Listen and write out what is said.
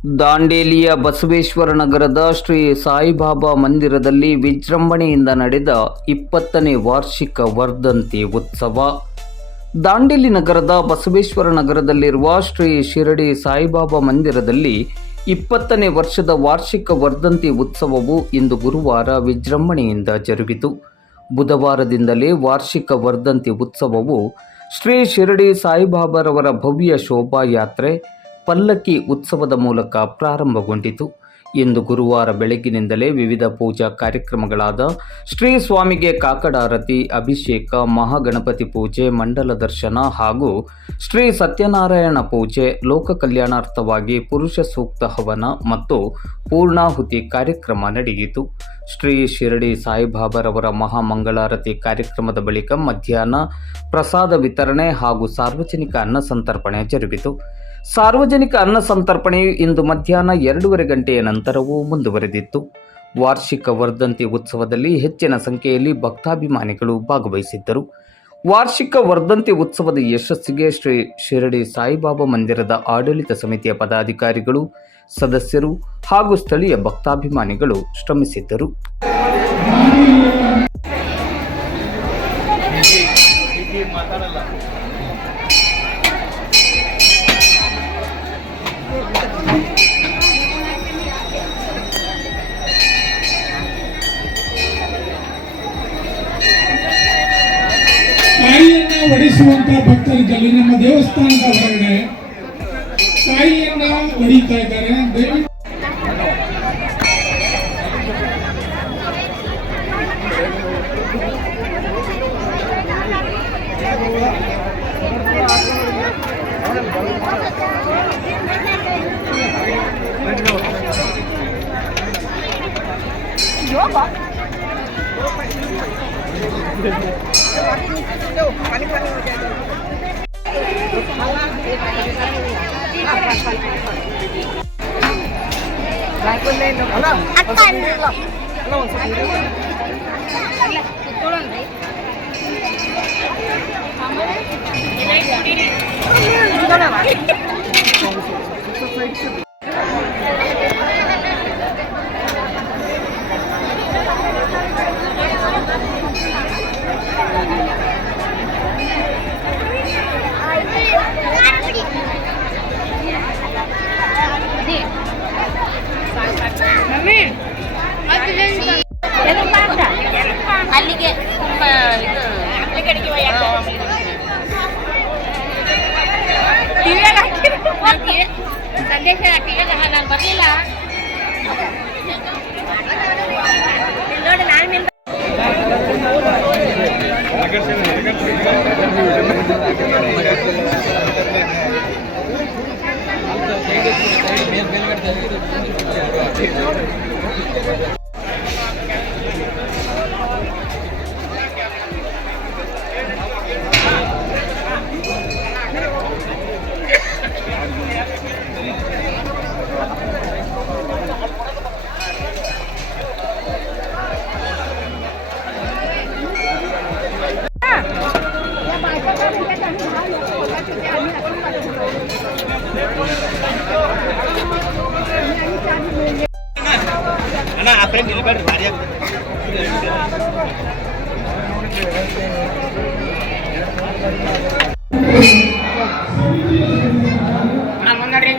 ದಾಂಡೇಲಿಯ ಬಸವೇಶ್ವರ ನಗರದ ಶ್ರೀ ಸಾಯಿಬಾಬಾ ಮಂದಿರದಲ್ಲಿ ವಿಜೃಂಭಣೆಯಿಂದ ನಡೆದ 20ನೇ ವಾರ್ಷಿಕ ವರ್ಧಂತಿ ಉತ್ಸವ. ದಾಂಡೇಲಿ ನಗರದ ಬಸವೇಶ್ವರ ನಗರದಲ್ಲಿರುವ ಶ್ರೀ ಶಿರಡಿ ಸಾಯಿಬಾಬಾ ಮಂದಿರದಲ್ಲಿ 20ನೇ ವರ್ಷದ ವಾರ್ಷಿಕ ವರ್ಧಂತಿ ಉತ್ಸವವು ಇಂದು ಗುರುವಾರ ವಿಜೃಂಭಣೆಯಿಂದ ಜರುಗಿತು. ಬುಧವಾರದಿಂದಲೇ ವಾರ್ಷಿಕ ವರ್ಧಂತಿ ಉತ್ಸವವು ಶ್ರೀ ಶಿರಡಿ ಸಾಯಿಬಾಬಾರವರ ಭವ್ಯ ಶೋಭಾಯಾತ್ರೆ ಪಲ್ಲಕ್ಕಿ ಉತ್ಸವದ ಮೂಲಕ ಪ್ರಾರಂಭಗೊಂಡಿತು. ಇಂದು ಗುರುವಾರ ಬೆಳಗ್ಗಿನಿಂದಲೇ ವಿವಿಧ ಪೂಜಾ ಕಾರ್ಯಕ್ರಮಗಳಾದ ಶ್ರೀ ಸ್ವಾಮಿಗೆ ಕಾಕಡಾರತಿ, ಅಭಿಷೇಕ, ಮಹಾಗಣಪತಿ ಪೂಜೆ, ಮಂಡಲ ದರ್ಶನ ಹಾಗೂ ಶ್ರೀ ಸತ್ಯನಾರಾಯಣ ಪೂಜೆ, ಲೋಕ ಕಲ್ಯಾಣಾರ್ಥವಾಗಿ ಪುರುಷ ಸೂಕ್ತ ಹವನ ಮತ್ತು ಪೂರ್ಣಾಹುತಿ ಕಾರ್ಯಕ್ರಮ ನಡೆಯಿತು. ಶ್ರೀ ಶಿರಡಿ ಸಾಯಿಬಾಬಾರವರ ಮಹಾಮಂಗಳಾರತಿ ಕಾರ್ಯಕ್ರಮದ ಬಳಿಕ ಮಧ್ಯಾಹ್ನ ಪ್ರಸಾದ ವಿತರಣೆ ಹಾಗೂ ಸಾರ್ವಜನಿಕ ಅನ್ನ ಸಂತರ್ಪಣೆ ಜರುಗಿತು. ಸಾರ್ವಜನಿಕ ಅನ್ನ ಸಂತರ್ಪಣೆಯು ಇಂದು ಮಧ್ಯಾಹ್ನ 2:30 ಗಂಟೆಯ ನಂತರವೂ ಮುಂದುವರೆದಿತ್ತು. ವಾರ್ಷಿಕ ವರ್ಧಂತಿ ಉತ್ಸವದಲ್ಲಿ ಹೆಚ್ಚಿನ ಸಂಖ್ಯೆಯಲ್ಲಿ ಭಕ್ತಾಭಿಮಾನಿಗಳು ಭಾಗವಹಿಸಿದ್ದರು. ವಾರ್ಷಿಕ ವರ್ಧಂತಿ ಉತ್ಸವದ ಯಶಸ್ಸಿಗೆ ಶ್ರೀ ಶಿರಡಿ ಸಾಯಿಬಾಬಾ ಮಂದಿರದ ಆಡಳಿತ ಸಮಿತಿಯ ಪದಾಧಿಕಾರಿಗಳು, ಸದಸ್ಯರು ಹಾಗೂ ಸ್ಥಳೀಯ ಭಕ್ತಾಭಿಮಾನಿಗಳು ಶ್ರಮಿಸಿದ್ದರು. ತಾಯಿಯನ್ನ ಒಡಿಸುವಂತ ಭಕ್ತರಿದ್ದಲ್ಲಿ ನಮ್ಮ ದೇವಸ್ಥಾನದ ಹೊರಗಡೆ ತಾಯಿಯನ್ನ ಹೊಡಿತಾ ಇದ್ದಾರೆ. ದಯವಿಟ್ಟು ಅಲ್ಲಿಗೆ ಸಂದೇಶ ನಾನು ಬರಲಿಲ್ಲ ನೋಡಿ. ನಾನು ಮುನ್ನಡ್ರಿ